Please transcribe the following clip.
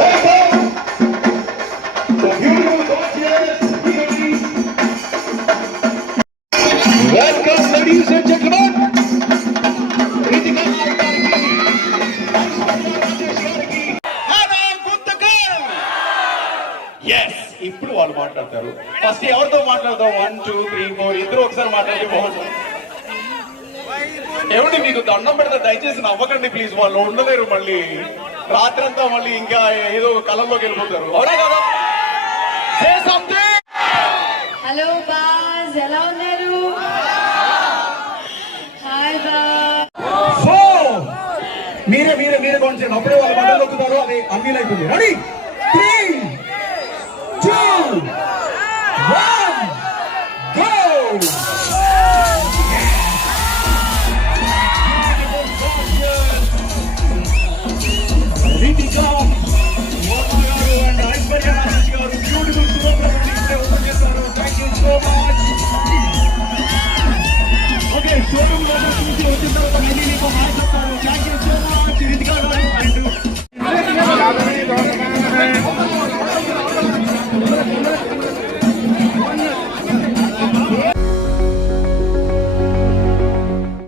Welcome, ladies and gentlemen. Yes, ఇప్పుడు వాళ్ళు మాట్లాడతారు. ఫస్ట్ ఎవరితో మాట్లాడదాం? 1 2 3 4 ఇద్దరు ఒకసారి మాట్లాడితే బాగుంటుంది. ఏమండి మీకు దండం పెడతా, దయచేసి నవ్వకండి ప్లీజ్. వాళ్ళు ఉండలేరు, మళ్ళీ రాత్రంతా మళ్ళీ ఇంకా ఏదో కలంలోకి వెళ్ళిపోతారు. అవునా కదా? హలో బాస్, ఎలా ఉన్నారు? హాయ్ సో మీరే మీరే మీరే కొంచెం అప్పుడే వాళ్ళు బట్టలు నొక్కుతారు, అది అన్ని అయిపోతుంది. రెడీ 3 2 1 గో. రీతికా మోహన్ గారు అండ్ ఐశ్వర్య రాజేష్ గారు బ్యూటిఫుల్ సూపర్ ఓపెన్ చేశారు. Thank you so much. Okay, showroom లో చూసి వచ్చిన తర్వాత మళ్ళీ మీకు హాయ్ చెప్తారు. Thank you so much Ritika గారు అండ్